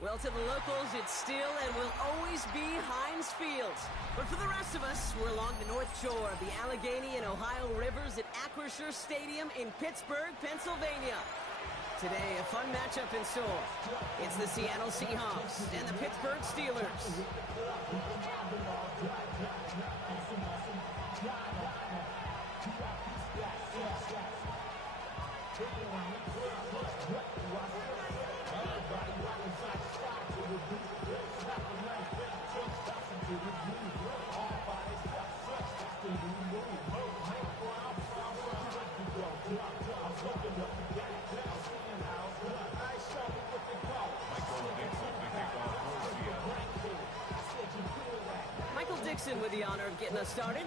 Well, to the locals, it's still and will always be Heinz Field. But for the rest of us, we're along the north shore of the Allegheny and Ohio rivers at Acrisure Stadium in Pittsburgh, Pennsylvania. Today, a fun matchup in store. It's the Seattle Seahawks and the Pittsburgh Steelers. Michael Dixon with the honor of getting us started.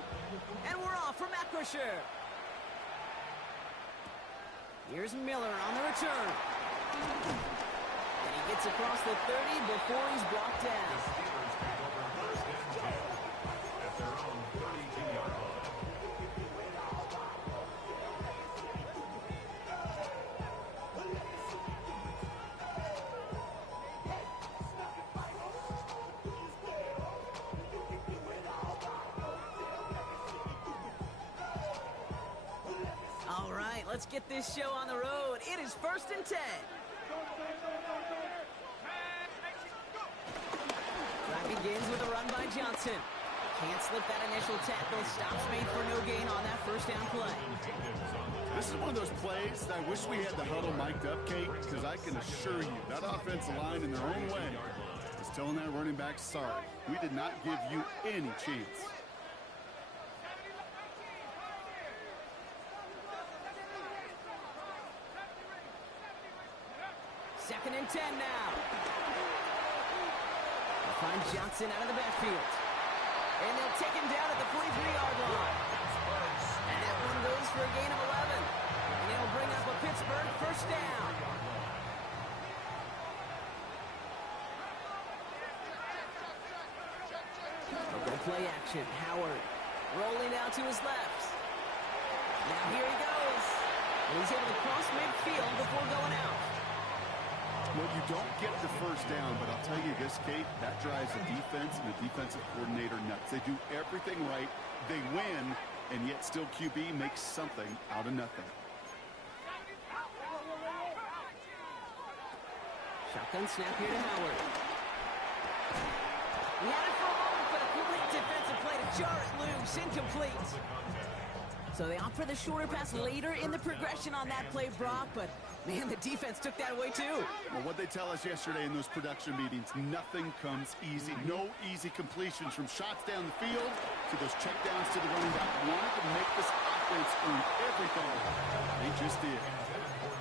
And we're off from Acrisure. Here's Miller on the return. And he gets across the 30 before he's brought down. At their own 32-yard line. All right, let's get this show on the road. It is 1st and 10. Drive begins with a run by Johnson. Can't slip that initial tackle. Stops made for no gain on that first down play. This is one of those plays that I wish we had the huddle mic'd up, Kate, because I can assure you that offensive line in their own way is telling that running back, sorry, we did not give you any chance. Second and 10 now. They'll find Johnson out of the backfield. And they'll take him down at the 43-yard line. And that one goes for a gain of 11. And it'll bring up a Pittsburgh first down. They'll go play action. Howard rolling out to his left. Now here he goes. And he's able to cross midfield before going out. Well, you don't get the first down, but I'll tell you this, Kate, that drives the defense and the defensive coordinator nuts. They do everything right, they win, and yet still QB makes something out of nothing. Shotgun snap here to Howard. He had it for a moment, but a complete defensive play to jar it loose, incomplete. So they opt for the shorter pass later in the progression on that play, Brock, but man, the defense took that away too. Well, what they tell us yesterday in those production meetings, nothing comes easy. No easy completions from shots down the field to those checkdowns to the running back. Wanted to make this offense earn everything. They just did.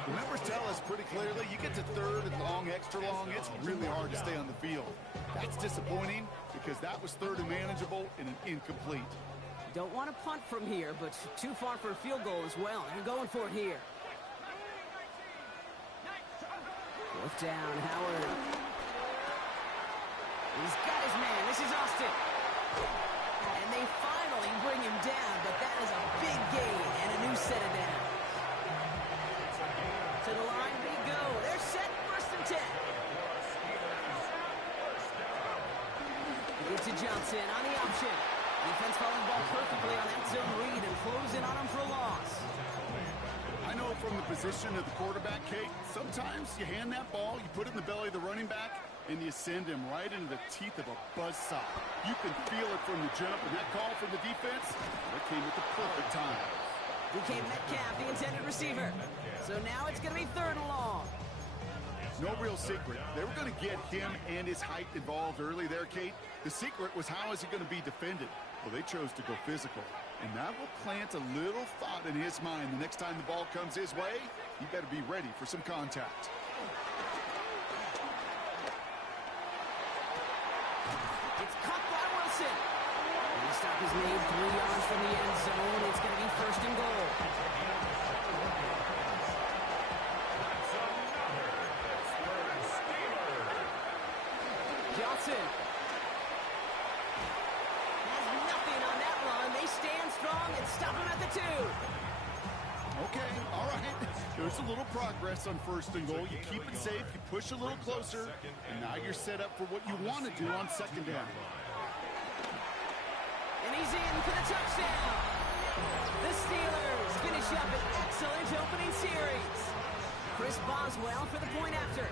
The numbers tell us pretty clearly, you get to third and long, extra long, it's really hard to stay on the field. That's disappointing because that was third and manageable and an incomplete. Don't want to punt from here, but too far for a field goal as well. They're going for it here. Fourth down, Howard. He's got his man. This is Austin. And they finally bring him down, but that is a big gain and a new set of downs. To the line we go. They're set, 1st and 10. Give to Johnson on the option. Defense following the ball perfectly on that zone read and closing on him for a loss. I know from the position of the quarterback, Kate, sometimes you hand that ball, you put it in the belly of the running back, and you send him right into the teeth of a buzzsaw. You can feel it from the jump, and that call from the defense, that came at the perfect time. DK Metcalf, the intended receiver. So now it's going to be 3rd and long. No real secret. They were going to get him and his height involved early there, Kate. The secret was how is he going to be defended? Well, they chose to go physical, and that will plant a little thought in his mind. The next time the ball comes his way, he better be ready for some contact. It's caught by Wilson. And the stop is made 3 yards from the end zone. It's going to be 1st and goal. Johnson has nothing on that run. They stand strong and stop him at the 2. Okay, all right. There's a little progress on first and goal. You keep it safe, you push a little closer, and now you're set up for what you want to do on second down. And he's in for the touchdown. The Steelers finish up an excellent opening series. Chris Boswell for the point after.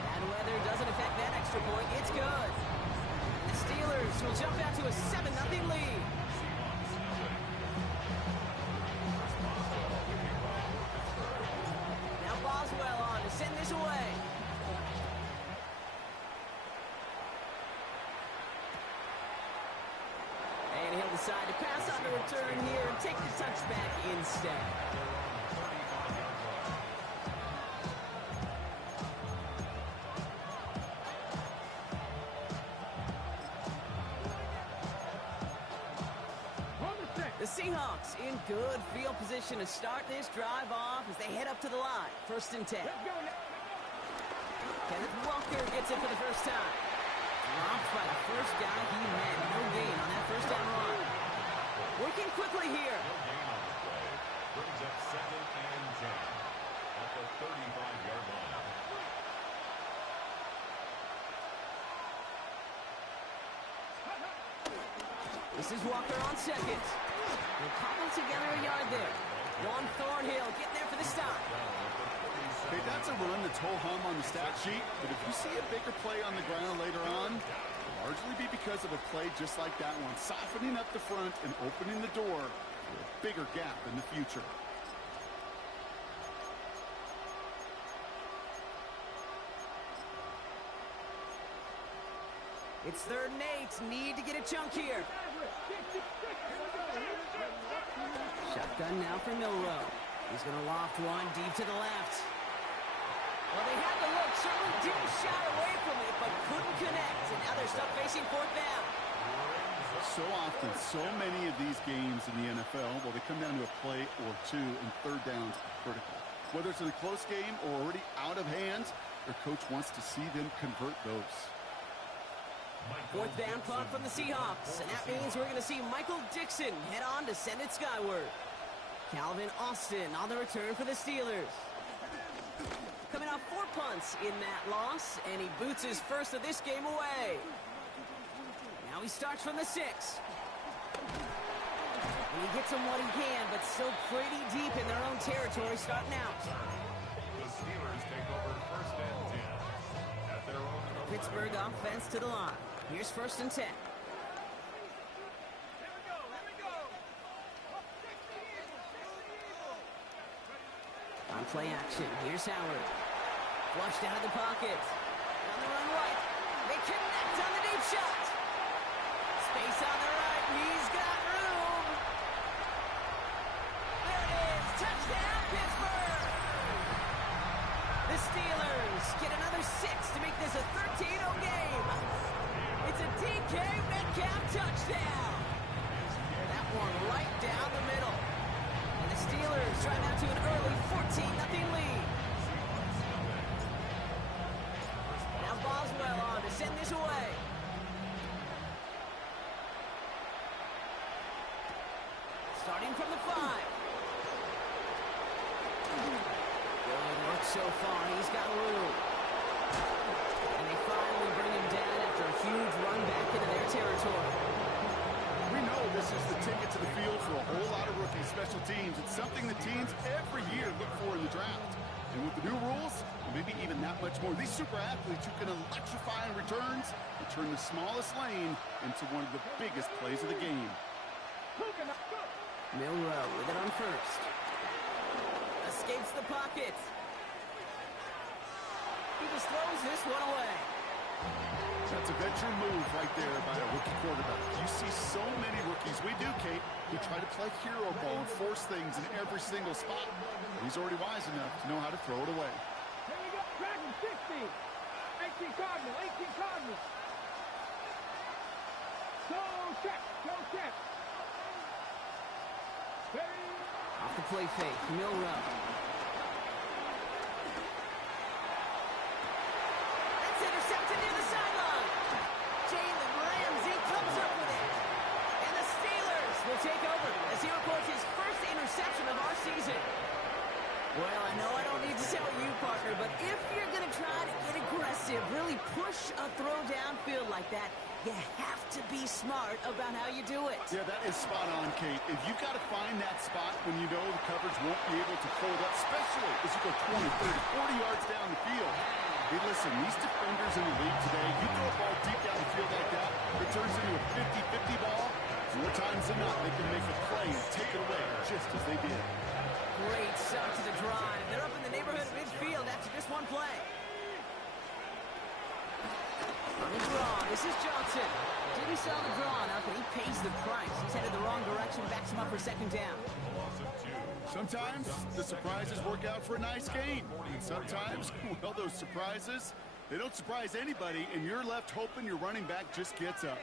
Bad weather doesn't affect that extra point. It's good. The Steelers will jump out to a 7-0 lead. Now Boswell on to send this away. And he'll decide to pass on the return here and take the touchback instead. The Seahawks in good field position to start this drive off as they head up to the line. 1st and 10. Kenneth Walker gets it for the first time. Dropped by the first guy he met. No gain on that first down run. Working quickly here. Brings up 2nd and 10 at the 35-yard line. This is Walker on second. We'll cobble together a yard there. Juan Thornhill getting there for the stop. Okay, that's a run that's ho-hum on the stat sheet, but if you see a bigger play on the ground later on, it'll largely be because of a play just like that one, softening up the front and opening the door for a bigger gap in the future. It's 3rd and 8. Need to get a chunk here. Shotgun now for Milroe. He's going to loft one deep to the left. Well, they had the look. Certainly didn't shy away from it, but couldn't connect. And now they're stuck facing 4th down. So often, so many of these games in the NFL, well, they come down to a play or two, and 3rd downs are critical. Whether it's in a close game or already out of hands, their coach wants to see them convert those. 4th down punt from the Seahawks, and that means we're going to see Michael Dixon head on to send it skyward. Calvin Austin on the return for the Steelers. Coming off 4 punts in that loss, and he boots his first of this game away. Now he starts from the 6. And he gets him what he can, but still pretty deep in their own territory starting out. The Steelers take over 1st and 10 at their own. Pittsburgh offense to the line. Here's 1st and 10. On play action, here's Howard. Flushed out of the pocket. On the run right. They connect on the deep shot. Space on the right. He's got room. There it is. Touchdown, Pittsburgh. The Steelers get another 6 to make this a 13-0 game. It's a DK Metcalf touchdown. That one right down the middle. And the Steelers drive out to an early 14-0 lead. Now Boswell on to send this away. Starting from the 5. Good work so far. He's got room. And they finally bring him down after a huge run back into their territory. We know this is the ticket to the field for a whole lot of rookie special teams. It's something the teams every year look for in the draft. And with the new rules, maybe even that much more, these super athletes who can electrify in returns and turn the smallest lane into one of the biggest plays of the game. Milroe with it on first. Escapes the pocket. He just throws this one away. That's a veteran move right there by a rookie quarterback. You see so many rookies, we do, Kate, who try to play hero ball and force things in every single spot. He's already wise enough to know how to throw it away. Here we go, Dragon 60. 18 Cardinal, 18 Cardinal. Go check, go check. Off the play fake, Milroe. That's intercepted near the sideline. Jalen Ramsey comes up with it. And the Steelers push a throw downfield like that, you have to be smart about how you do it. Yeah, that is spot on, Kate. If you've got to find that spot when you know the coverage won't be able to hold up, especially as you go 20, 30, 40 yards down the field. Hey, listen, these defenders in the league today, you throw a ball deep down the field like that, it turns into a 50-50 ball. More times than not, they can make a play and take it away, just as they did. Great start to the drive. They're up in the neighborhood of midfield after just one play. On the draw, this is Johnson. Didn't sell the draw enough, and he pays the price. He's headed the wrong direction, backs him up for second down. Sometimes the surprises work out for a nice gain. And sometimes, well, those surprises, they don't surprise anybody, and you're left hoping your running back just gets up.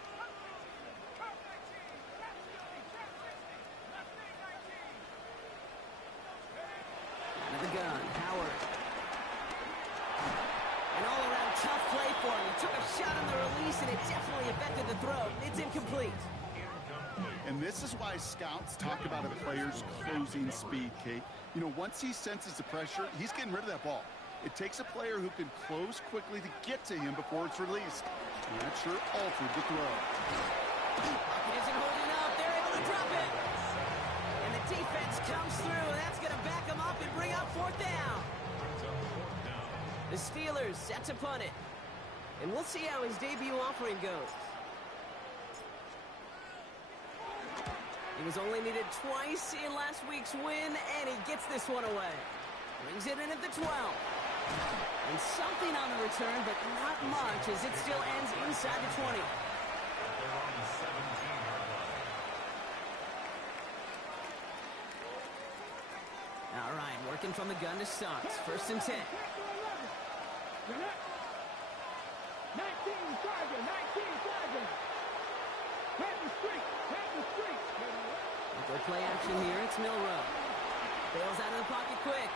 Out of the gun, Howard. An all-around tough play for him. He took a shot on the release, and it definitely affected the throw. It's incomplete. And this is why scouts talk about a player's closing speed, Kate. You know, once he senses the pressure, he's getting rid of that ball. It takes a player who can close quickly to get to him before it's released. And that sure altered the throw. It isn't holding up. They're able to drop it. And the defense comes through, and that's going to back them up and bring up fourth down. The Steelers set to punt it. And we'll see how his debut offering goes. He was only needed twice in last week's win, and he gets this one away. Brings it in at the 12. And something on the return, but not much, as it still ends inside the 20. All right, working from the gun to start. First and 10. 19 Tiger, 19 Tiger. Head the street, head the street. Go play action here. It's Milroe. Bails out of the pocket quick.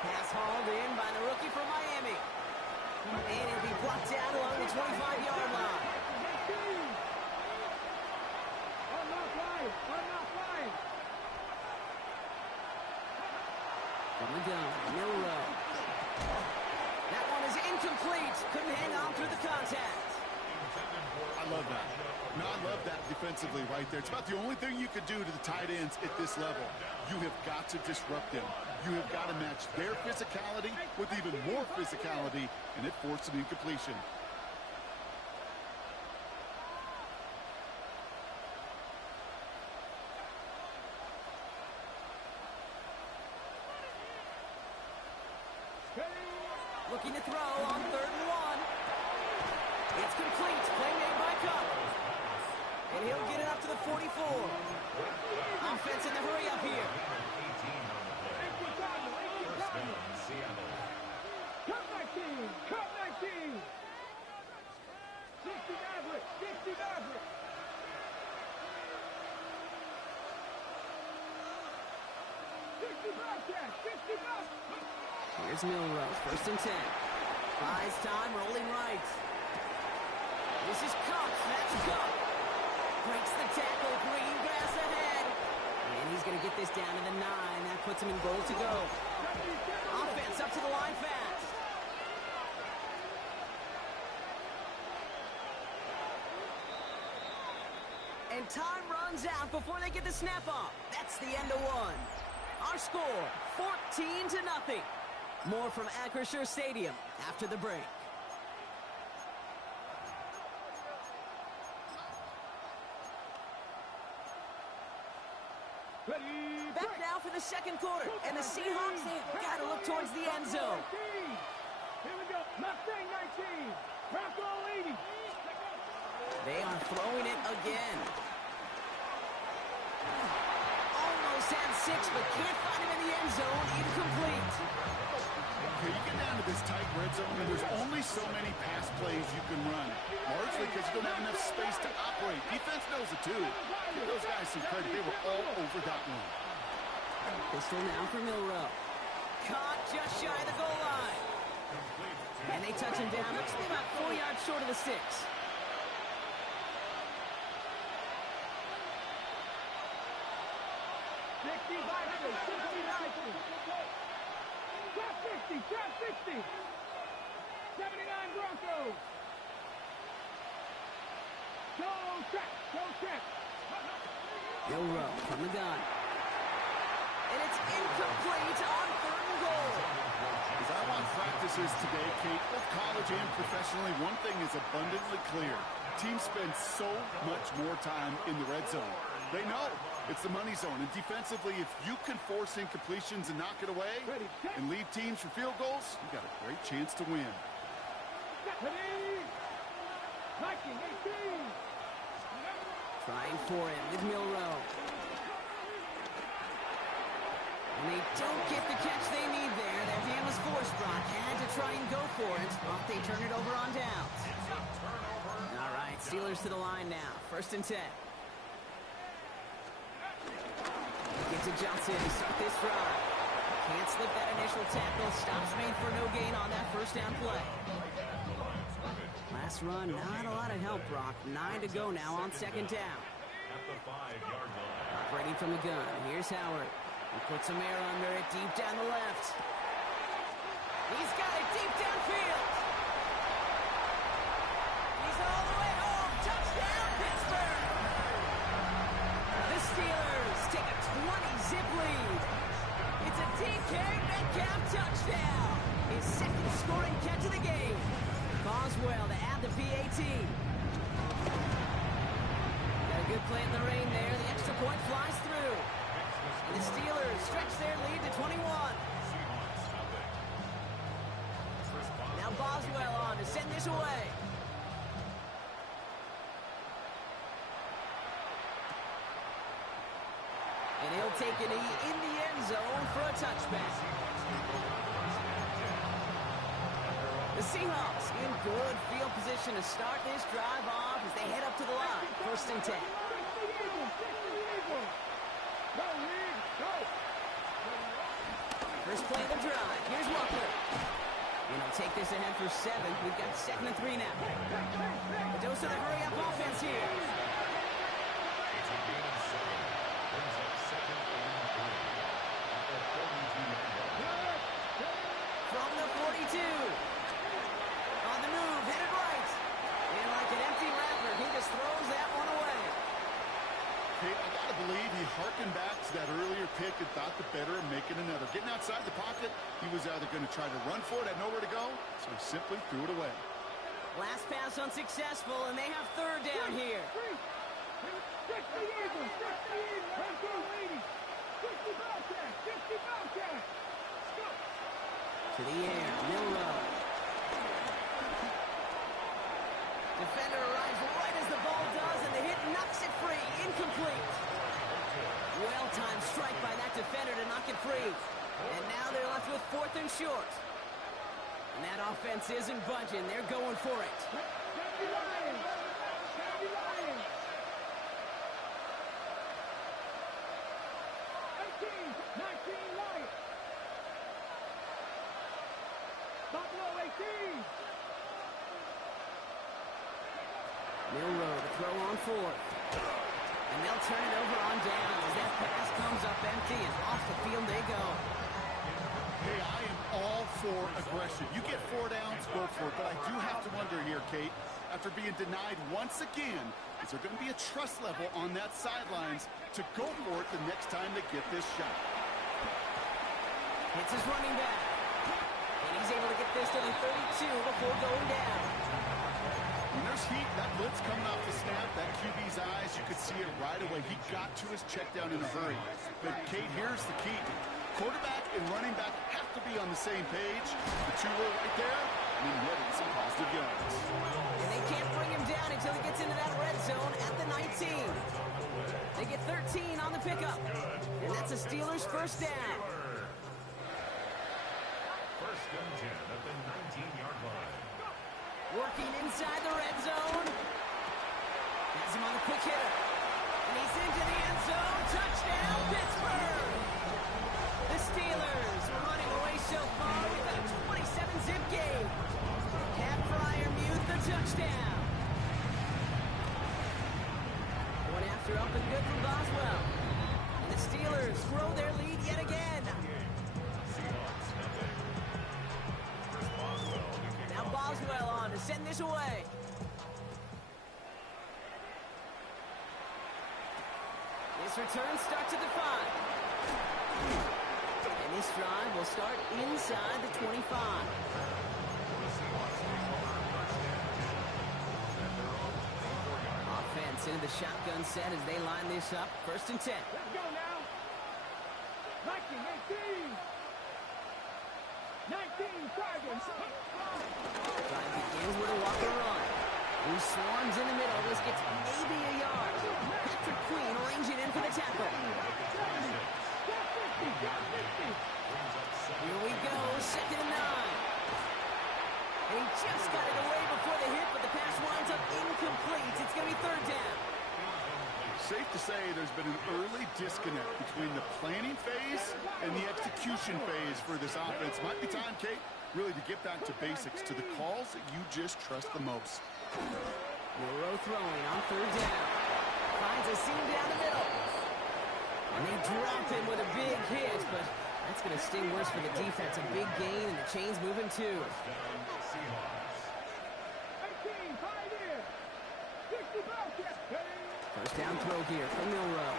Pass hauled in by the rookie from Miami. And it'll be blocked out along the 25-yard line. I'm not flying, I'm not flying. From the gun, Milroe. That one is incomplete. Couldn't hang on through the contact. I love that. No, I love that defensively right there. It's about the only thing you could do to the tight ends at this level. You have got to disrupt them. You have got to match their physicality with even more physicality, and it forced an incompletion. Looking to throw on 3rd and 1. It's complete. Play made by Cup. And he'll get it up to the 44. Offense in the hurry up here. Cup 19, Cup 19. 60 Maverick, 60 Maverick. 60 Bobcat, 60 Bobcat. Here's Milroe, first and 10. Buys time, rolling right. This is Cup, that's Cup. Breaks the tackle, green grass ahead. And he's going to get this down to the 9. That puts him in goal to go. Offense up to the line fast. And time runs out before they get the snap off. That's the end of one. Our score, 14-0. More from Acrisure Stadium after the break. Back now for the second quarter, and the Seahawks, they've got to look towards the end zone. Here we go, Mustang 19, Bronco 80. They are throwing it again. Almost had 6, but can't find him in the end zone. Incomplete. Okay, you get down to this tight red zone, and there's only so many pass plays you can run, largely because you don't have enough space to operate. Defense knows it, too. Give those guys some credit. They were all over that one. Pistol now for Milroe. Caught just shy of the goal line. And they touch him down. Looks to be about 4 yards short of the sticks. Trap 60, trap 60. 79 Broncos. Go track, go track. Milroe from the gun. And it's incomplete on 3rd and goal. As I watch practices today, Kate, both college and professionally, one thing is abundantly clear. Teams spend so much more time in the red zone. They know it's the money zone. And defensively, if you can force incompletions and knock it away and leave teams for field goals, you got a great chance to win. Ready? Viking 18. Trying for it with Milroe. And they don't get the catch they need there. That jam was forced. Brock had to try and go for it, but they turn it over on downs. All right, Steelers to the line now. 1st and 10. Get to Johnson to start this drive. Can't slip that initial tackle. Stops made for no gain on that 1st down play. Last run, not a lot of help, Brock. 9 to go now on 2nd down. At the 5-yard line. Operating from the gun. Here's Howard. He puts some air under it deep down the left. He's got it deep downfield. He's all the way home. Touchdown, Pittsburgh. The Steelers take a 20-zip lead. It's a DK Metcalf touchdown. His 2nd scoring catch of the game. Boswell to add the PAT. Got a good play in the rain there. The extra point flies through. And the Steelers stretch their lead to 21. Now Boswell on to send this away. And he'll take a knee in the end zone for a touchback. The Seahawks in good field position to start this drive off as they head up to the line. 1st and 10. First play of the drive. Here's Walker. And he'll take this ahead for 7. We've got 2nd and 3 now. A dose of the hurry-up offense here. It's a gain of 7. Brings up 2nd and 3. At the 42-yard line. From the 42. On the move, headed right. And like an empty wrapper, he just throws that one away. Kate, I gotta believe he harkened back to that earlier pick and thought the better of making another. Getting outside the pocket, he was either going to try to run for it, had nowhere to go, so he simply threw it away. Last pass unsuccessful, and they have 3rd down here. To the air, Milroe. Defender arrives right as the ball does, and the hit knocks it free. Incomplete. Well-timed strike by that defender to knock it free. And now they're left with 4th and short. And that offense isn't budging. They're going for it. Milroe to throw on 4th. And they'll turn it over on down as that pass comes up empty and off the field they go. Hey, I am all for aggression. You get 4 downs, go for it. But I do have to wonder here, Kate, after being denied once again, is there going to be a trust level on that sidelines to go for it the next time they get this shot? Hits his running back. And he's able to get this to the 32 before going down. When there's heat, that blitz coming off the snap, that QB's eyes, you could see it right away. He got to his check down in a hurry. But, Kate, here's the key. Quarterback and running back have to be on the same page. The two were right there, and then netting some positive yards. And they can't bring him down until he gets into that red zone at the 19. They get 13 on the pickup. And that's a Steelers 1st down. 1st and 10 at the 19-yard line. Working inside the red zone. Has him on the quick hitter. And he's into the end zone. Touchdown, Pittsburgh! The Steelers are running away so far. We've got a 27-zip game. Cat Fryermuth the touchdown. One after up and good from Boswell. And the Steelers grow their lead yet again. Seahawks nothing. Chris Boswell. Now Boswell send this away. This return starts at the 5. And this drive will start inside the 25. Offense into the shotgun set as they line this up. 1st and 10. Let's go now. 19, 18. 19, Tigers. Drive begins with a walker run. Who swarms in the middle. This gets maybe a yard. Patrick Queen arranging in for the tackle. 70. Got 50. Got 50. Here we go, 2nd and 9. And he just got it away before the hit, but the pass winds up incomplete. It's going to be 3rd down. Safe to say there's been an early disconnect between the planning phase and the execution phase for this offense. Might be time, Kate, really to get back to basics, to the calls that you just trust the most. Moreau throwing on 3rd down. Finds a seam down the middle. And they drop him with a big hit, but that's going to sting worse for the defense. A big gain, and the chain's moving too. 18, 5 here. 60 balls. 1st down throw here from Milroe.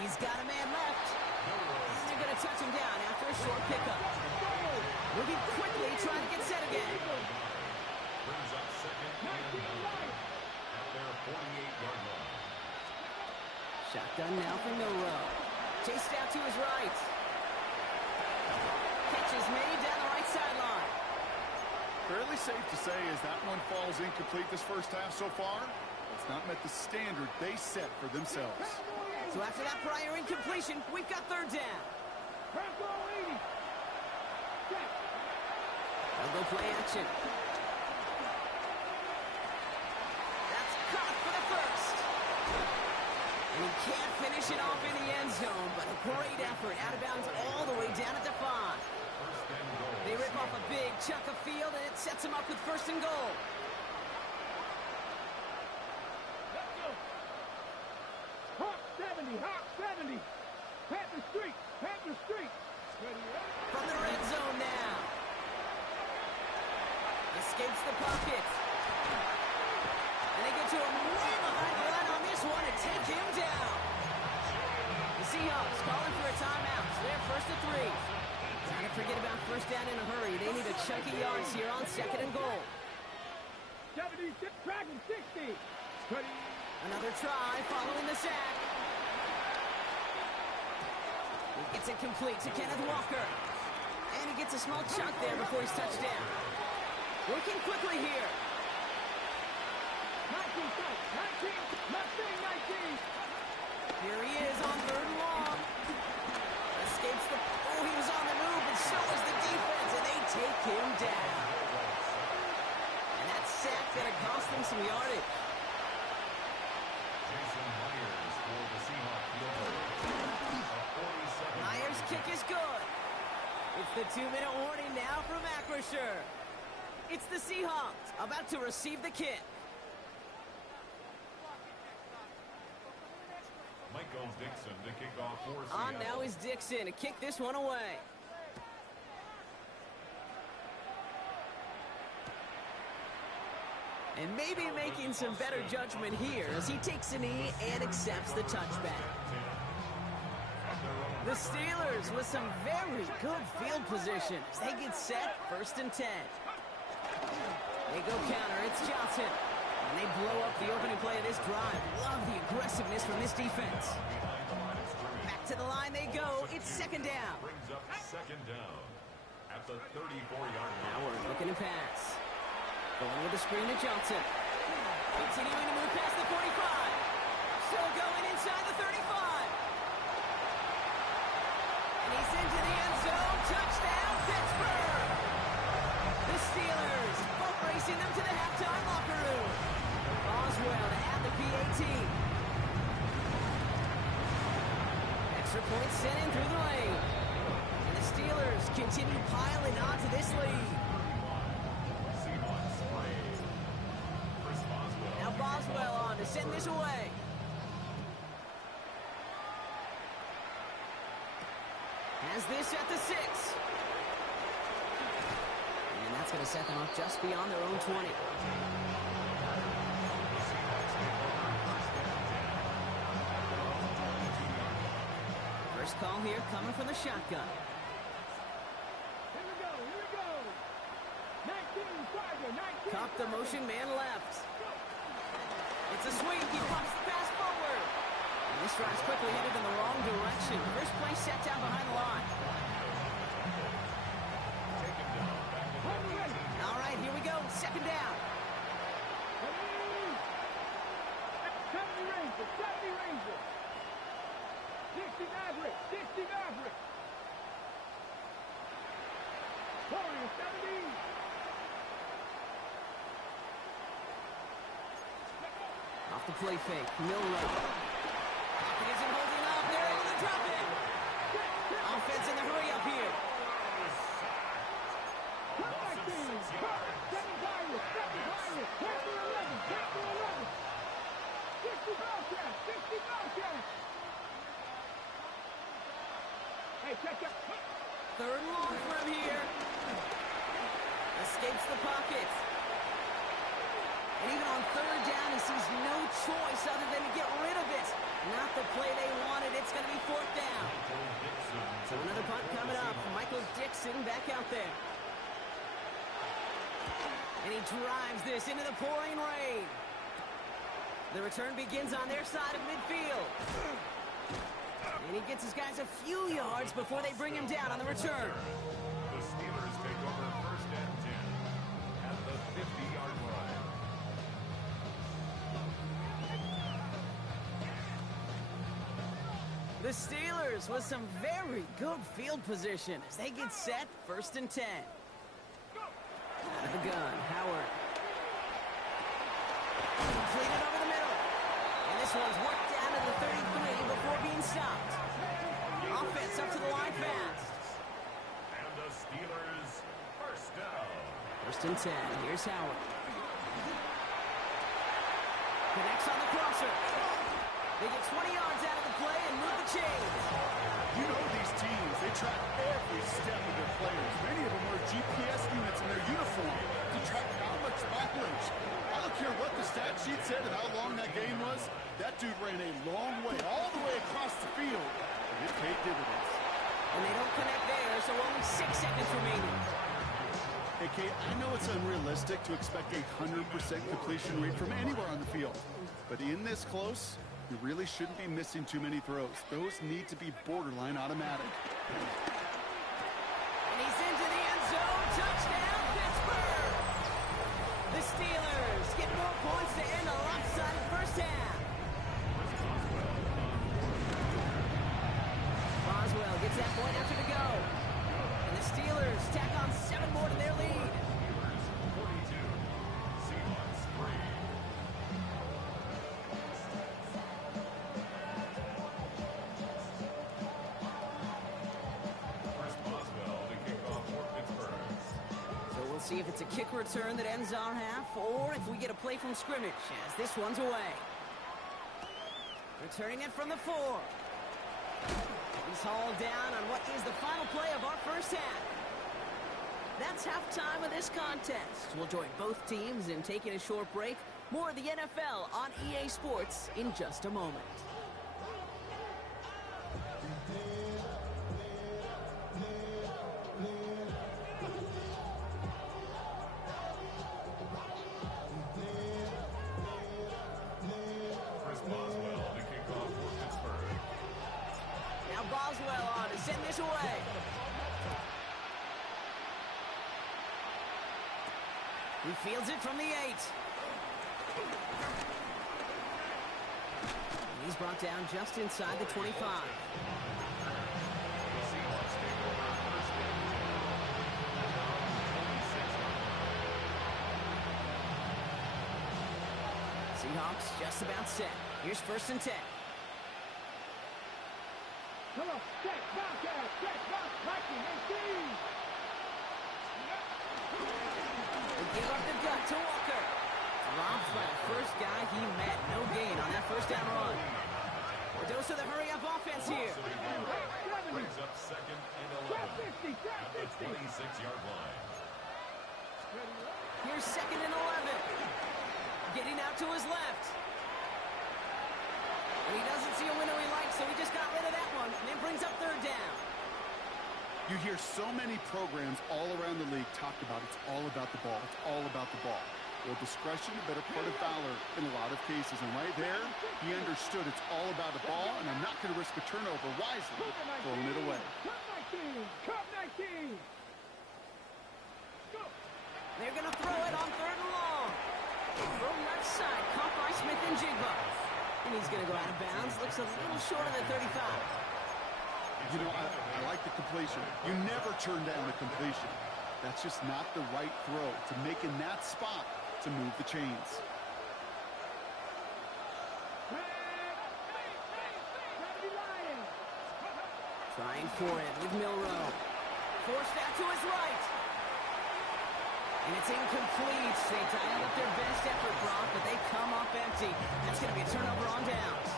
He's got a man left. And they're going to touch him down after a short pickup. Moving quickly, trying to get set again. Brings up 2nd and 9 at their 48-yard line. Shotgun now from Milroe. Chased out to his right. Catch is made down the right sideline. Fairly safe to say as that one falls incomplete this first half so far, it's not met the standard they set for themselves. So after that prior incompletion, we've got 3rd down. Franco 80. Set. They'll go play action. That's caught for the 1st. And he can't finish it off in the end zone, but a great effort. Out of bounds all the way down at the 5. They rip off a big chunk of field, and it sets them up with 1st and goal. Let's go. Hawk 70. Hawk 70. Panther Street. Panther Street. From the red zone now. Escapes the pocket. And they get to him way behind the line on this one and take him down. The Seahawks calling for a timeout. They're 1st and 3. Trying to forget about 1st down in a hurry. They need a chunky yards here on 2nd and goal. 76. Dragon 60. Another try following the sack. He gets it complete to Kenneth Walker. And he gets a small chunk there before he's touched down. Working quickly here. 19. 19. Here he is on 3rd and long. Escapes the... Oh, he was on the move, and so was the defense, and they take him down. And that sack gonna cost them some yardage. Jason Myers for the Seahawks field goal. Myers' kick is good. It's the 2-minute warning now from Acrisure. It's the Seahawks about to receive the kick. Michael Dixon to kick off for On Seattle. now is Dixon to kick this one away. And maybe making some better judgment here as he takes a knee and accepts the touchback. The Steelers with some very good field position as they get set 1st and 10. They go counter, it's Johnson. And they blow up the opening play of this drive. Love the aggressiveness from this defense. Back to the line they go. It's 2nd down. Brings up 2nd down at the 34-yard line. Howard looking to pass. Going with the screen to Johnson. Continuing to move past the 45. Still going inside the 35. And he's into the end zone. Touchdown, Pittsburgh. The Steelers boat racing them to the halftime locker room. Boswell to add the PAT. Extra point sent in through the lane. And the Steelers continue piling on to this lead. Seahawks spray. Chris Boswell. Now Boswell on to send this away. Has this at the 6. And that's That's going to set them up just beyond their own 20. First call here coming from the shotgun. Here we go, here we go. 19, Tiger, 19. Cop the motion man left. It's a sweep. He pops the pass forward. And this drive's quickly headed in the wrong direction. First play set down behind the line. All right, here we go. Second down. 70 Rangers, 70 Rangers. 60 Mavericks, 60 Mavericks. Warriors, 70. Off the play fake. Milrow. Pocket isn't holding up. They're able to drop it. Offense in the hurry up here. Come back, team. 7 Pirates, 7 Pirates. Take the 11, take the 11. 60 Bobcats, 60 Bobcats. Hey, check that. Third and long for him here. Escapes the pocket. And even on third down, he sees no choice other than to get rid of it. Not the play they wanted. It's going to be fourth down. So another punt coming up. Michael Dixon back out there. And he drives this into the pouring rain. The return begins on their side of midfield. And he gets his guys a few yards before they bring him down on the return. The Steelers take over first and 10 at the 50-yard line. The Steelers with some very good field position as they get set, first and 10. Out of the gun, Howard. Completed over the middle. And this one's worked down to the 33 before being stopped. Offense up to the line fast. And the Steelers first down. First and 10, here's Howard. Connects on the crosser. They get 20 yards out of the play and move the chains. You know these teams, they track every step of their players. Many of them wear GPS units in their uniform to track how much mileage. I don't care what the stat sheet said and how long that game was. That dude ran a long way, all the way across the field. And it paid dividends. And they don't connect there, so only 6 seconds remaining. Hey, Kate, I know it's unrealistic to expect a 100% completion rate from anywhere on the field. But in this close, you really shouldn't be missing too many throws. Those need to be borderline automatic. And he's into the end zone. Touchdown, Pittsburgh! The Steelers get more points to end a lopsided first half. Boswell gets that point after to go. And the Steelers tack on 7 more to their lead. 42, Seahawks 3. See if it's a kick return that ends our half, or if we get a play from scrimmage, as this one's away. Returning it from the 4. He's hauled down on what is the final play of our first half. That's halftime of this contest. We'll join both teams in taking a short break. More of the NFL on EA Sports in just a moment. Send this away. He fields it from the 8. And he's brought down just inside the 25. Seahawks just about set. Here's first and 10. Come on, check, Bobcat, check, Viking, and Steve. They give up the gut to Walker. Dropped by the first guy he met. No gain on that first down run. A dose of the hurry-up offense here. Brings up second and 11 at the 26-yard line. Steelers 2nd and 11. Getting out to his left. And he doesn't see a window he likes, so he just got rid of that one. And it brings up 3rd down. You hear so many programs all around the league talk about it's all about the ball. It's all about the ball. Well, discretion, the better part of valor in a lot of cases. And right there, he understood it's all about the ball, and I'm not going to risk a turnover wisely, throwing it away. Cup 19. Go. They're going to throw it on 3rd and long. From left side, caught by Smith and Jigba. And he's going to go out of bounds. Looks a little short of the 35. You know, I like the completion. You never turn down the completion. That's just not the right throw to make in that spot to move the chains. Trying for it with Milroe. Forced out to his right. And it's incomplete. They dialed up their best effort, Brock, but they come up empty. That's going to be a turnover on downs.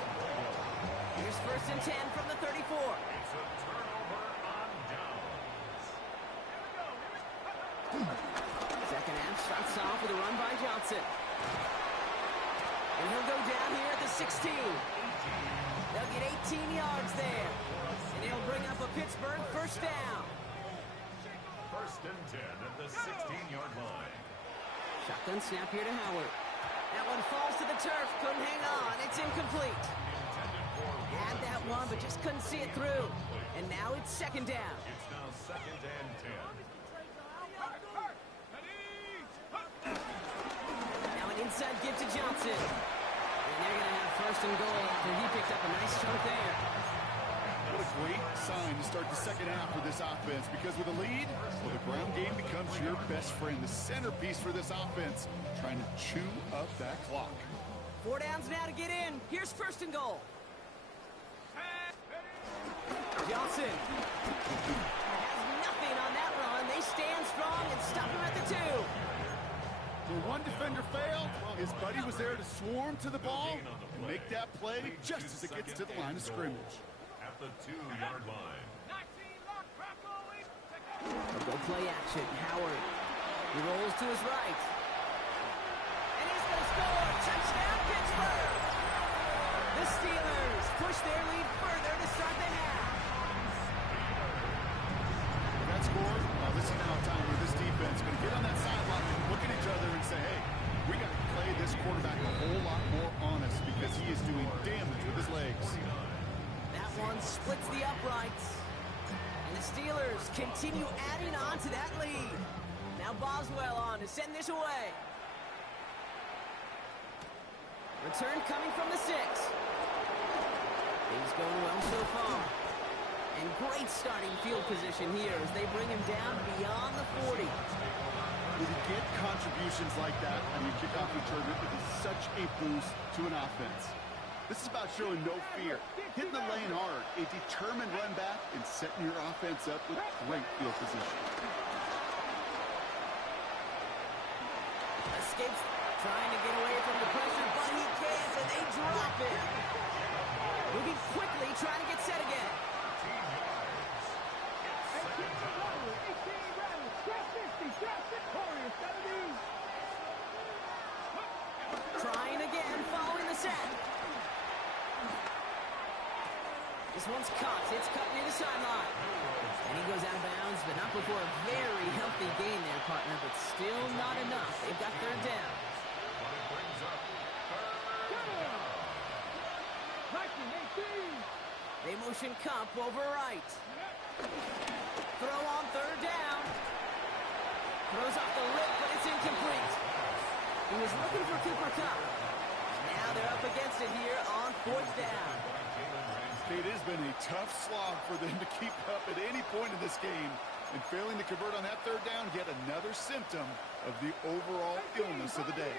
Here's 1st and 10 from the 34. It's a turnover on downs. Second half starts off with a run by Johnson. And he'll go down here at the 16. They'll get 18 yards there. And it'll bring up a Pittsburgh 1st down. 1st and 10 at the 16-yard line. Shotgun snap here to Howard. That one falls to the turf. Couldn't hang on. It's incomplete. Had that one, but just couldn't see it through. And now it's 2nd down. It's now 2nd and 10. Now an inside give to Johnson. And they're going to have 1st and goal after he picked up a nice chunk there. What a great sign to start the 2nd half for this offense, because with a lead, well, the ground game becomes your best friend, the centerpiece for this offense, trying to chew up that clock. 4 downs now to get in. Here's 1st and goal. Johnson has nothing on that run. They stand strong and stop him at the 2. Where one defender failed, his buddy was there to swarm to the ball and make that play just as it gets to the line of scrimmage. At the 2-yard line. They'll go play action. Howard. He rolls to his right. And he's going to score. Touchdown, Pittsburgh. The Steelers push their lead further to start the half. That score, well, this is now a time where this defense is going to get on that sideline and look at each other and say, hey, we got to play this quarterback a whole lot more honest because he is doing damage with his legs. That one splits the uprights. And the Steelers continue adding on to that lead. Now Boswell on to send this away. Return coming from the 6. Things going well so far. And great starting field position here as they bring him down beyond the 40. When you get contributions like that on your kickoff return, it is such a boost to an offense. This is about showing no fear, hitting the lane hard, a determined run back, and setting your offense up with great field position. Escapes, trying to get away from the pressure, but he can't, and they drop it. Moving quickly, trying to get set again. Trying again, following the sack. This one's caught. It's cut near the sideline. And he goes out of bounds, but not before a very healthy gain there, partner, but still not enough. They've got 3rd down. But it brings up 3rd down. They motion Kupp over right. Throw on 3rd down. Throws off the lip, but it's incomplete. He was looking for Cooper Kupp. Now they're up against it here on 4th down. It has been a tough slog for them to keep up at any point in this game. And failing to convert on that 3rd down, yet another symptom of the overall illness of the day.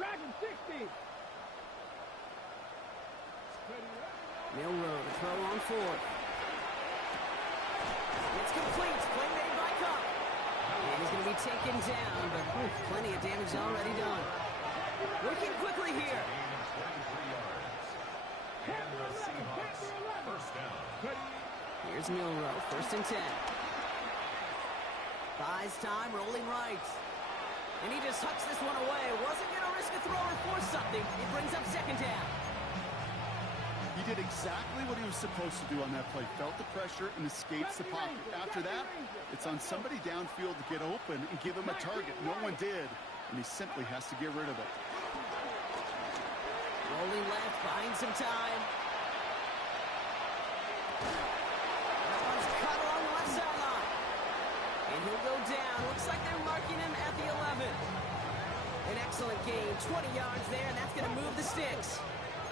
Dragon 60. Milroe to throw on 4th. It's complete. Play made by Kupp. And he's going to be taken down, but plenty of damage already done. Working quickly here. Gain of 23 yards. And the Seahawks, first down. Here's Milroe, 1st and 10. Buys time, rolling right. And he just hucks this one away. Wasn't going to risk a throw or force something. It brings up 2nd down. He did exactly what he was supposed to do on that play. Felt the pressure and escapes the pocket. After that, it's on somebody downfield to get open and give him a target. No one did, and he simply has to get rid of it. Rolling left, buying some time. That one's cut along the left sideline. And he'll go down. Looks like they're marking him at the 11. An excellent gain, 20 yards there, and that's going to move the sticks.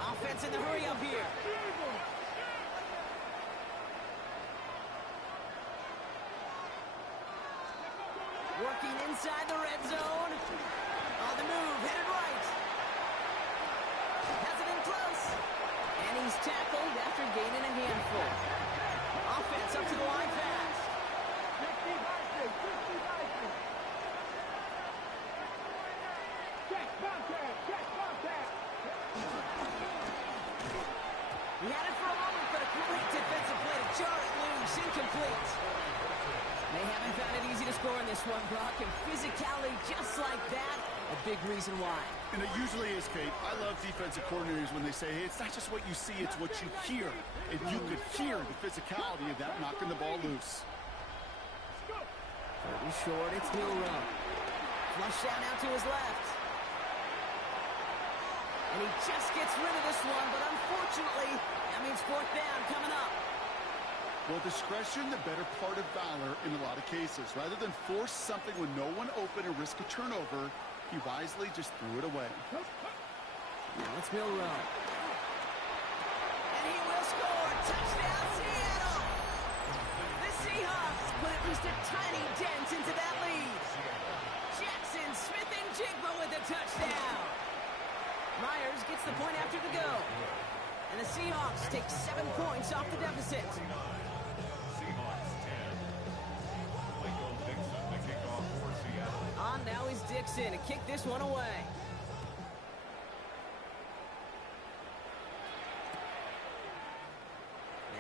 Offense in the hurry up here. Working inside the red zone. On the move, headed right. Has it in close. And he's tackled after gaining a handful. Offense up to the line fast. He had it for a moment, but a great defensive play to jar it loose. Incomplete. They haven't found it easy to score in this one, Brock, and physicality just like that, a big reason why. And it usually is, Kate. I love defensive coordinators when they say, hey, it's not just what you see, it's what you hear. And you could hear the physicality of that knocking the ball loose. Pretty short, it's Milroe. Flush down out to his left. And he just gets rid of this one, but unfortunately, that means 4th down coming up. Well, discretion, the better part of valor in a lot of cases. Rather than force something when no one open and risk a turnover, he wisely just threw it away. Now it's Milroe. And he will score. Touchdown, Seattle! The Seahawks put at least a tiny dent into that lead. Jackson Smith and Jigba with a touchdown. Myers gets the point after to go. And the Seahawks take 7 points off the deficit. Seahawks 10. Michael Dixon to kick off for Seattle. On now is Dixon to kick this one away.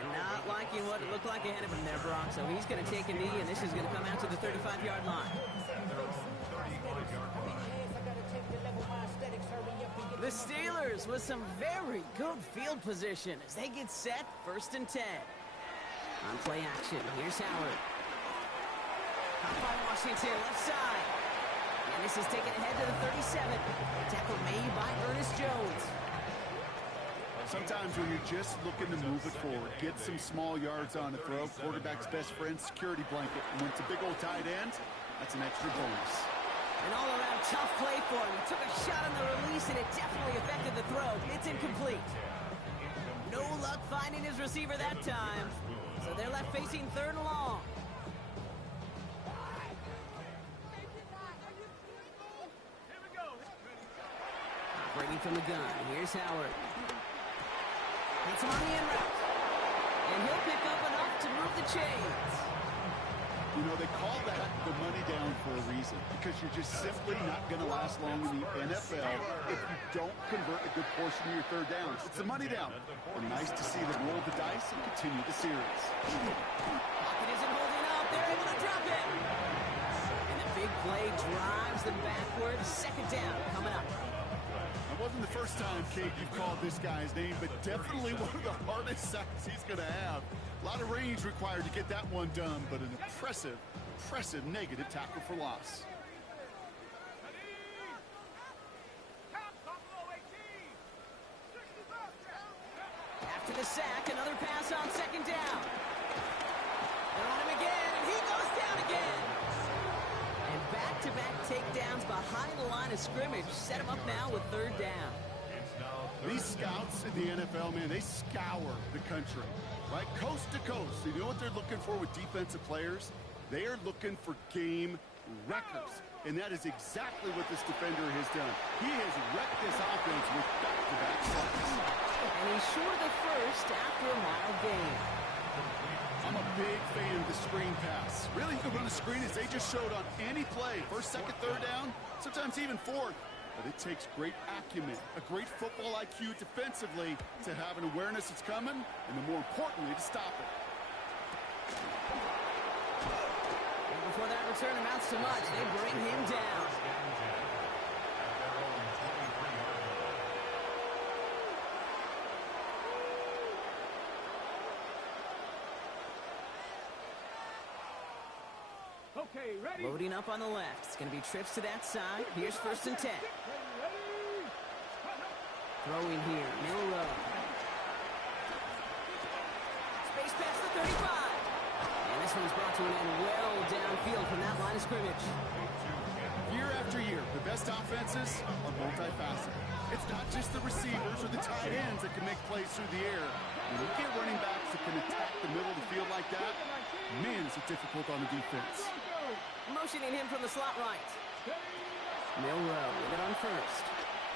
And not liking what it looked like ahead of him there, Brock. So he's going to take a knee, and this is going to come out to the 35-yard line. At their own 35-yard line. The Steelers with some very good field position as they get set, 1st and 10. On play action, here's Howard. Caught by Washington, left side. And this is taken ahead to the 37. Tackle made by Ernest Jones. Sometimes when you're just looking to move it forward, get some small yards on a throw, quarterback's best friend, security blanket. And when it's a big old tight end, that's an extra bonus. An all-around tough play for him. He took a shot on the release, and it definitely affected the throw. It's incomplete. No luck finding his receiver that time. So they're left facing 3rd and long. Operating from the gun. Here's Howard. It's him on the in route. And he'll pick up enough to move the chains. You know, they call that the money down for a reason, because you're just simply not going to last long in the NFL if you don't convert a good portion of your 3rd downs. It's the money down. And nice to see them roll the dice and continue the series. Pocket isn't holding up. They're able to drop it. And the big play drives them backward. 2nd down coming up. It wasn't the first time, Kate, you've called this guy's name, but definitely one of the hardest sacks he's going to have. A lot of range required to get that one done, but an impressive negative tackle for loss. After the sack, another pass on 2nd down. They're on him again, and he goes down again. And back-to-back takedowns behind the line of scrimmage set him up now with 3rd down. These scouts in the NFL, man, they scour the country, right? Coast to coast. You know what they're looking for with defensive players? They are looking for game wreckers. And that is exactly what this defender has done. He has wrecked this offense with back-to-back sacks. And he's short of the first after a mile gain. I'm a big fan of the screen pass. Really, you can run a screen as they just showed on any play. 1st, 2nd, 3rd down, sometimes even 4th. But it takes great acumen, a great football IQ defensively to have an awareness it's coming, and then more importantly, to stop it. And before that return amounts to much, they bring him down. Okay, ready? Loading up on the left. It's going to be trips to that side. Here's 1st and 10. Throwing here, Milroe. Space past the 35. And this one's brought to an end well downfield from that line of scrimmage. Year after year, the best offenses are multifaceted. It's not just the receivers or the tight ends that can make plays through the air. When you get running backs that can attack the middle of the field like that, man, is it difficult on the defense. Motioning him from the slot right. Milroe with it on 1st.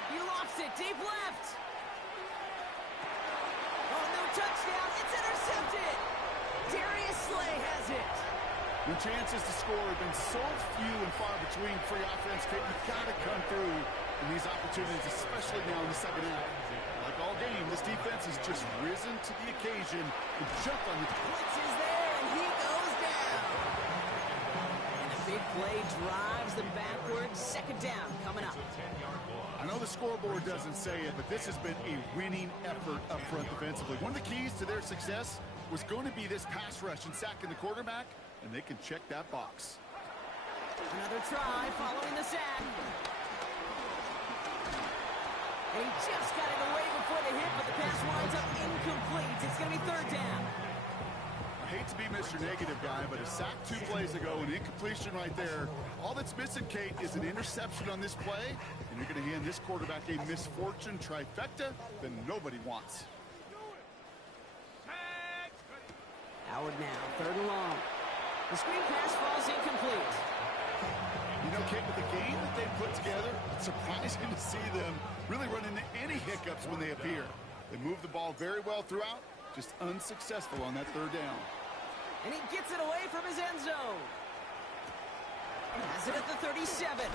He lost it deep left. Oh, no touchdown. It's intercepted. Darius Slay has it. When chances to score have been so few and far between for your offense, you've got to come through in these opportunities, especially now in the second half. Like all game, this defense has just risen to the occasion and jumped on the Blitz is there, and he goes down. And a big play drives them backwards. 2nd down coming up. I know the scoreboard doesn't say it, but this has been a winning effort up front defensively. One of the keys to their success was going to be this pass rush and sacking the quarterback, and they can check that box. Another try following the sack. And he just got it away before the hit, but the pass winds up incomplete. It's going to be 3rd down. I hate to be Mr. Negative guy, but a sack 2 plays ago, an incompletion right there. All that's missing, Kate, is an interception on this play, and you're going to hand this quarterback a misfortune trifecta that nobody wants. Howard now, 3rd and long. The screen pass falls incomplete. You know, Kate, with the game that they put together, it's surprising to see them really run into any hiccups when they appear. They move the ball very well throughout, just unsuccessful on that 3rd down. And he gets it away from his end zone. Has it at the 37. And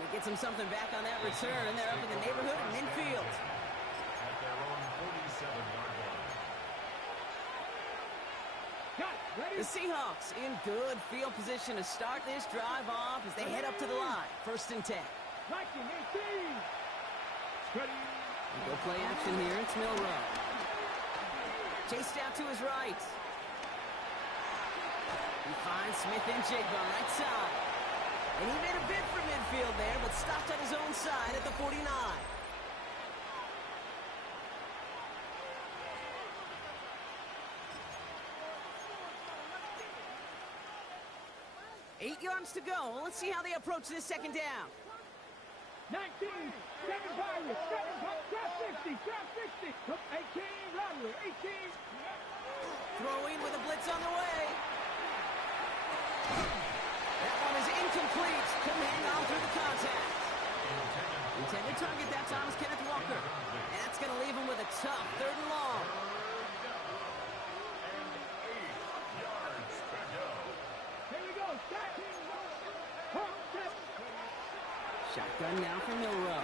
he gets him something back on that return. They're up in the neighborhood of midfield. At their own 47-yard line. The Seahawks in good field position to start this drive off as they head up to the line. 1st and 10. Go play action here. It's Milroe. Chased out to his right. He finds Smith and Jigba right side. And he made a bid for midfield there, but stopped on his own side at the 49. 8 yards to go. Let's see how they approach this 2nd down. 19, 7 Pirates, 7 drop 60, 18, Lowry, 18. Throwing with a blitz on the way. That one is incomplete. Couldn't hang on through the contact. Intended target that time is Kenneth Walker. And that's going to leave him with a tough 3rd and long. Shotgun now for Milroe.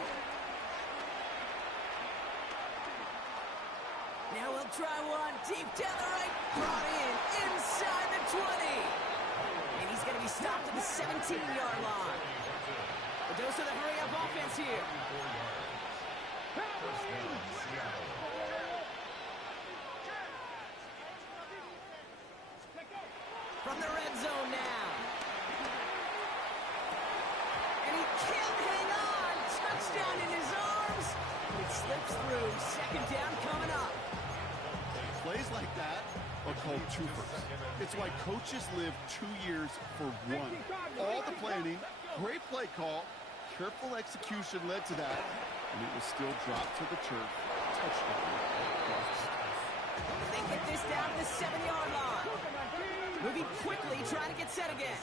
Now we'll try one deep down the right. Brought in inside the 20. And he's going to be stopped at the 17-yard line. The dose of the hurry-up offense here. From the red zone now. And he can't hang on. Touchdown in his arms. It slips through. 2nd down coming up. Plays like that are called twofers. It's why coaches live 2 years for one. All the planning, great play call, careful execution led to that, and it was still dropped to the turf. Touchdown. They get this down to the 7-yard line. Moving quickly, trying to get set again.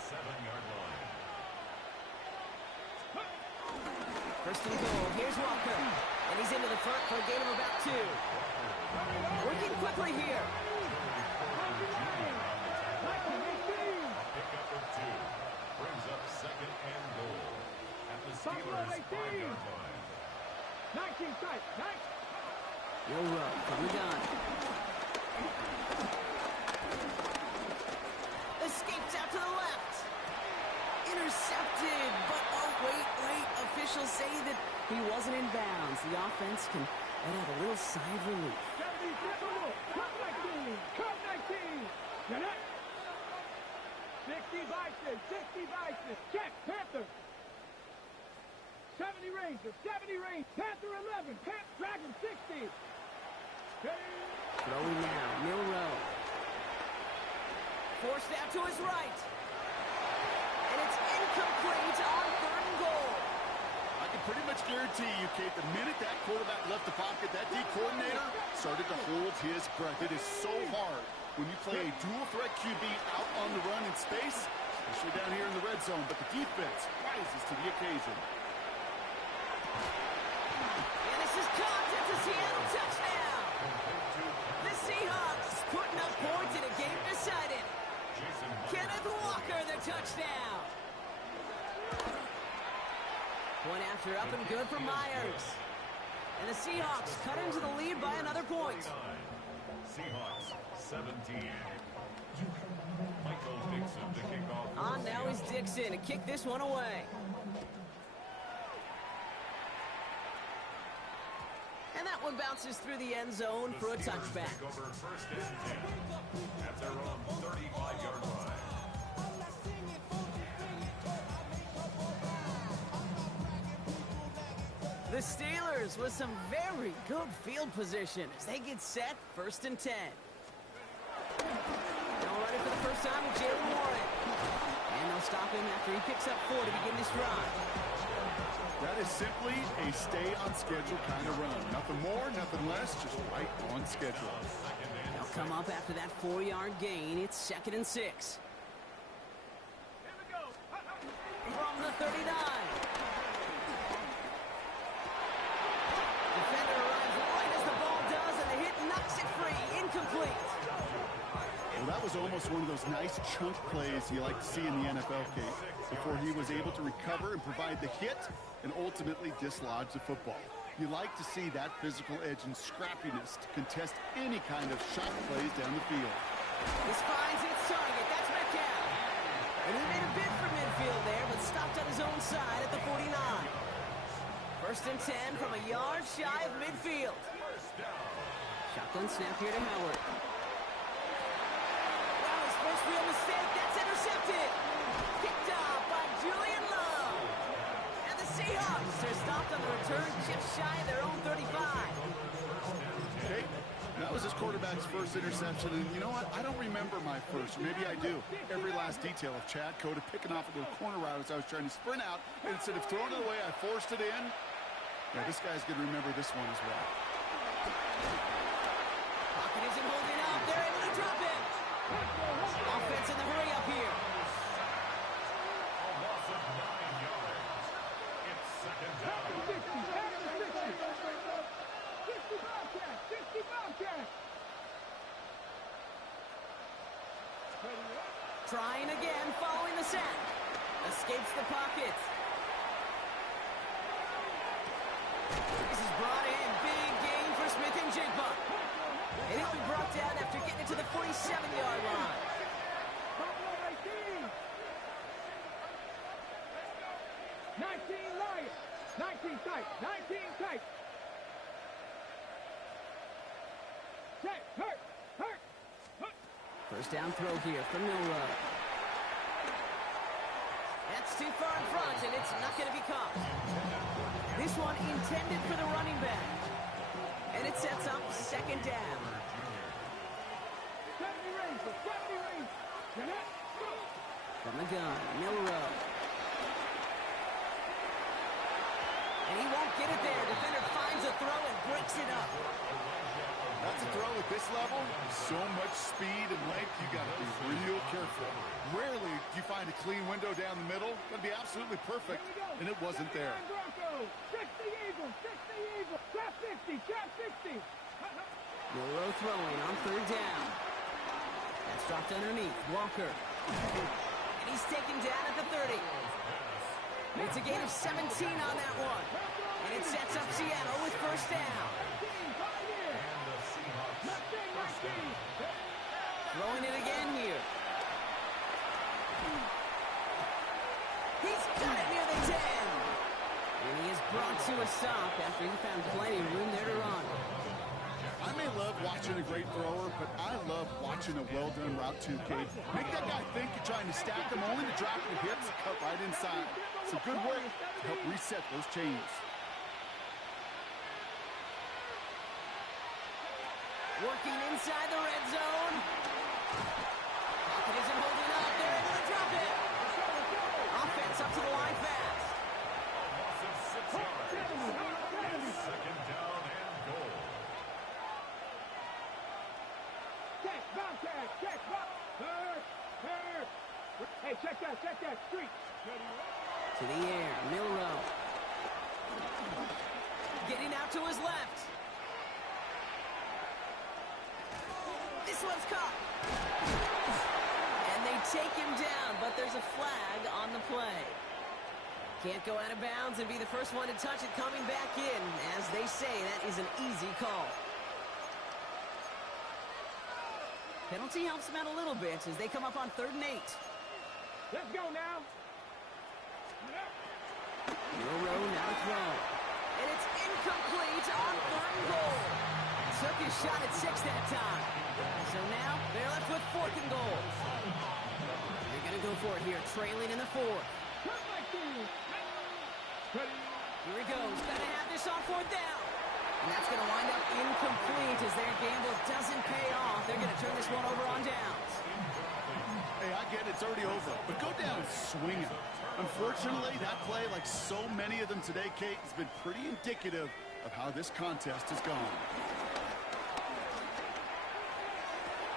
1st and goal. Here's Walker. And he's into the front for a gain of about 2. Working quickly here. Pickup of 2 brings up 2nd and goal at the Steelers' 19 tight. 19. Milroe from the gun. Escapes out to the left. Intercepted, but oh, wait. Officials say that he wasn't in bounds. The offense can let out a little sigh of relief. 70 seconds. Cut 19. Cut 19. Get it. 60 Vikings. 60 Vikings. Check. Panther. 70 Rangers. 70 Rangers. Panther 11. Dragon 60. Throwing now, Milroe. Forced out to his right. And it's incomplete on 3rd and goal. I can pretty much guarantee you, Kate, the minute that quarterback left the pocket, that D coordinator started to hold his breath. It is so hard when you play a dual threat QB out on the run in space, especially down here in the red zone, but the defense rises to the occasion. And this is caught. It's a Seattle touchdown. The Seahawks putting up points in a game decided. Kenneth Walker, the touchdown. Point after up and good for Myers. And the Seahawks cut into the lead by another point. Seahawks 17. Michael Dixon to kick off. On now is Dixon to kick this one away. And that one bounces through the end zone for a touchback. Over 1st and 10 at their own 35-yard line. The Steelers with some very good field position as they get set 1st and 10. They'll run it for the first time with Jaylen Warren. And they'll stop him after he picks up 4 to begin this drive. That is simply a stay-on-schedule kind of run. Nothing more, nothing less, just right on schedule. They'll come up after that 4-yard gain. It's 2nd and 6. From the 39. Defender arrives right as the ball does, and the hit knocks it free. Incomplete. Well, that was almost one of those nice chunk plays you like to see in the NFL, Kate, before he was able to recover and provide the hit and ultimately dislodge the football. You like to see that physical edge and scrappiness to contest any kind of shot plays down the field. This finds its target. That's Metcalf. And he made a bid for midfield there, but stopped on his own side at the 49. 1st and 10 from a yard shy of midfield. Shotgun snap here to Howard. Wow, his first real mistake. That's intercepted. Picked off by Julian Love. And the Seahawks are stopped on the return just shy of their own 35. Okay, that was his quarterback's first interception, and you know what? I don't remember my first, or maybe I do. Every last detail of Chad Cota picking off a little corner route as I was trying to sprint out, and instead of throwing it away, I forced it in. Yeah, this guy's going to remember this one as well. Pocket isn't holding up. They're able to drop it. Offense in the hurry up here. A loss of 9 yards. It's 2nd down. 60 Bobcats. 60 Bobcats. Trying again, following the sack. Escapes the pocket. This is brought in. Big gain for Smith and Jigba. And he'll be brought down after getting it to the 47-yard line. 19 Lions. 19 tight. 19 tight. Check. Hurt. First down throw here from Milroe. That's too far in front, and it's not going to be caught. This one intended for the running back. And it sets up 2nd down. 70 Rangers. 70 Rangers. Get it? From the gun, Milroe. And he won't get it there. Defender finds a throw and breaks it up. That's a throw at this level. So much speed and length, you got to be real careful. Rarely do you find a clean window down the middle. Going to be absolutely perfect, and it wasn't there. 60 Eagles. 60 Eagles. Trap 50. Trap 60. Milroe throwing on 3rd down. That's dropped underneath. Walker. And he's taken down at the 30. It's a gain of 17 on that one. And it sets up Seattle with first down. And the Seahawks first down. Throwing it again here. He's got it near the 10. And he is brought to a stop after he found plenty of room there to run. I may love watching a great thrower, but I love watching a well-done route too, Kate. Make that guy think you're trying to stack them, only to drop the hips and cut right inside. Some good work to help reset those chains. Working inside the red zone. Pocket isn't holding up. They're able to drop it. Offense up to the line fast. Loss of 6 yards. Second down and goal. Check, box. Hey, check that, street. To the air, Milrow. Getting out to his left. This one's caught. And they take him down, but there's a flag on the play. Can't go out of bounds and be the first one to touch it coming back in. As they say, that is an easy call. Penalty helps them out a little bit as they come up on 3rd and 8. Let's go now. Milrow now to throw. And it's incomplete on 3rd and goal. Took his shot at 6 that time. So now they're left with 4th and goal. They're going to go for it here, trailing in the 4th. Here he goes. Got to have this on 4th down. And that's going to wind up incomplete as their gamble doesn't pay off. They're going to turn this one over on downs. Hey, I get it's already over, but go down swinging. Unfortunately, that play, like so many of them today, Kate, has been pretty indicative of how this contest has gone.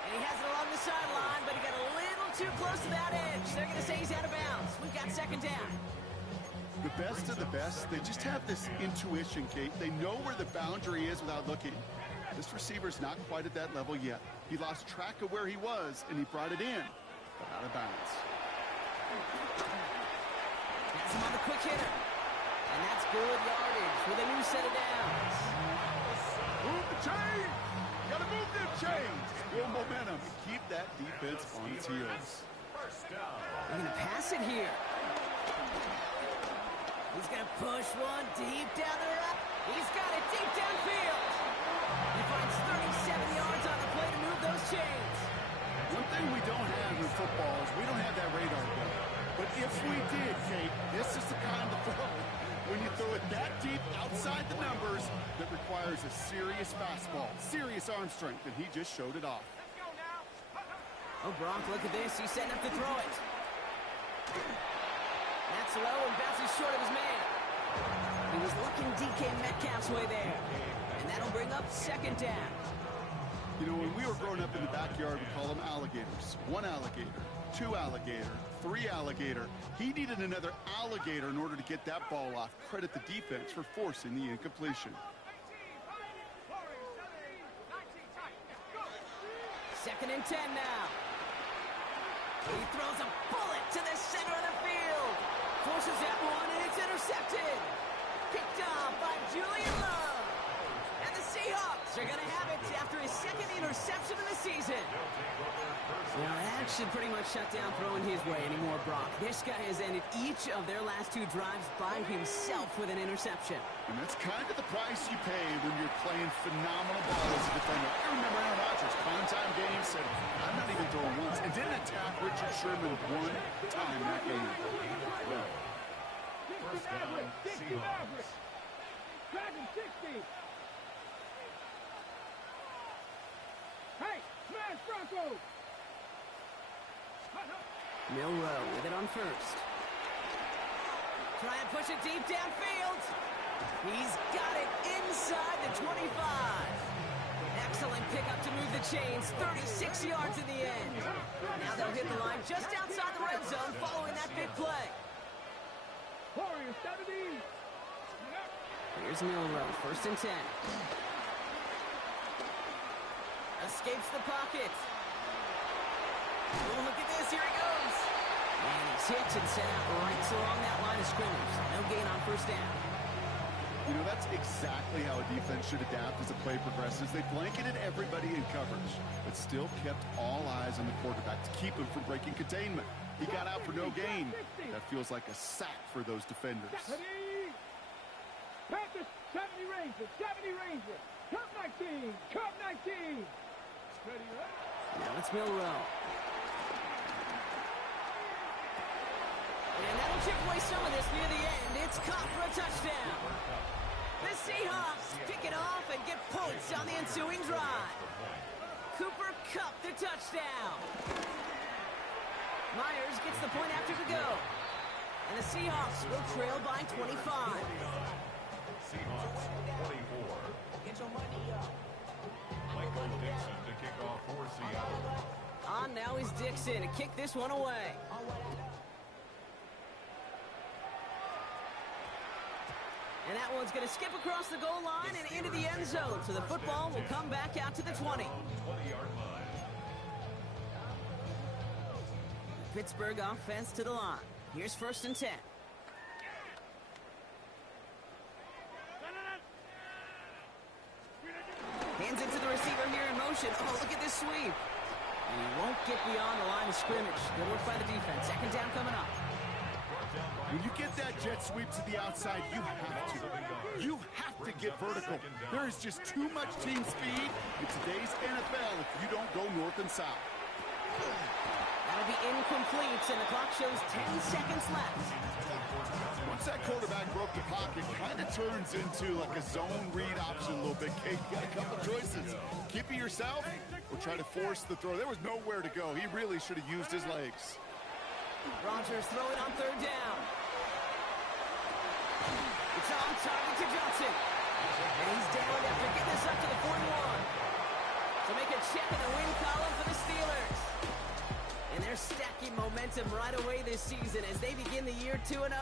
And he has it along the sideline, but he got a little too close to that edge. They're going to say he's out of bounds. We've got 2nd down. The best of the best, they just have this intuition, Kate. They know where the boundary is without looking. This receiver's not quite at that level yet. He lost track of where he was, and he brought it in, but out of bounds. Has him on the quick hitter. And that's good yardage with a new set of downs. Move the chain! Gotta move them chains! Build momentum. Keep that defense on its heels. First down. They're going to pass it here. He's going to push one deep down the right. He's got it deep downfield. He finds 37 yards on the play to move those chains. One thing we don't have in football is we don't have that radar gun. But if we did, Kate, this is the kind of throw when you throw it that deep outside the numbers that requires a serious fastball, serious arm strength, and he just showed it off. Oh, Gronk, look at this. He's setting up to throw it. That's low and bounces short of his man. He was looking DK Metcalf's way there. And that'll bring up 2nd down. You know, when we were growing up in the backyard, we call them alligators. 1 alligator, 2 alligator, 3 alligator. He needed another alligator in order to get that ball off. Credit the defense for forcing the incompletion. 2nd and 10 now. He throws a bullet to the center of the field. Forces that one, and it's intercepted. Picked off by Julian Love. And the Seahawks are going to have it after his 2nd interception of the season. Now, that should pretty much shut down throwing his way anymore, Brock. This guy has ended each of their last 2 drives by himself with an interception. And that's kind of the price you pay when you're playing phenomenal ball as a defender. I remember Aaron Rodgers, primetime game, said, I'm not even throwing once, and didn't attack Richard Sherman 1 time that game. First down, Seahawks. Dragon 60. Hey, smash Broncos. Milrow with it on 1st. Try and push it deep downfield. He's got it inside the 25. Excellent pickup to move the chains. 36 yards in the end. Now they'll hit the line just outside the red zone following that big play. Warriors, 70. Here's Milrow, 1st and 10. Escapes the pocket. Oh, look at this, here he goes. And he's hit and sent out right along that line of scrimmage. No gain on first down. You know, that's exactly how a defense should adapt as the play progresses. They blanketed everybody in coverage, but still kept all eyes on the quarterback to keep him from breaking containment. He got out for no gain. That feels like a sack for those defenders. 70. Panthers, 70 Rangers, 70 Rangers. Cup 19, Cup 19. Ready, right? Now it's Milrow. And that'll chip away some of this near the end. It's caught for a touchdown. The Seahawks pick it off and get points on the ensuing drive. Cooper Kupp the touchdown. Myers gets the point after to go. And the Seahawks will trail by 25. Seahawks 24. Get your money up. Michael Dixon to kick off for Seattle. On now is Dixon to kick this one away. And that one's going to skip across the goal line and into the end zone. So the football will come back out to the 20. 20-yard line. Pittsburgh offense to the line. Here's 1st and 10. Hands it to the receiver here in motion. Oh, look at this sweep. And he won't get beyond the line of scrimmage. Good work by the defense. 2nd down coming up. When you get that jet sweep to the outside, you have to. You have to get vertical. There is just too much team speed in today's NFL if you don't go north and south. That'll be incomplete, and the clock shows 10 seconds left. Once that quarterback broke the pocket, kind of turns into like a zone read option a little bit. Kate, you got a couple choices. Keep it yourself or try to force the throw. There was nowhere to go. He really should have used his legs. Rogers throwing on 3rd down. It's on target to Johnson. And he's down after getting this up to the 41. To make a check in the win column for the Steelers. And they're stacking momentum right away this season as they begin the year 2-0.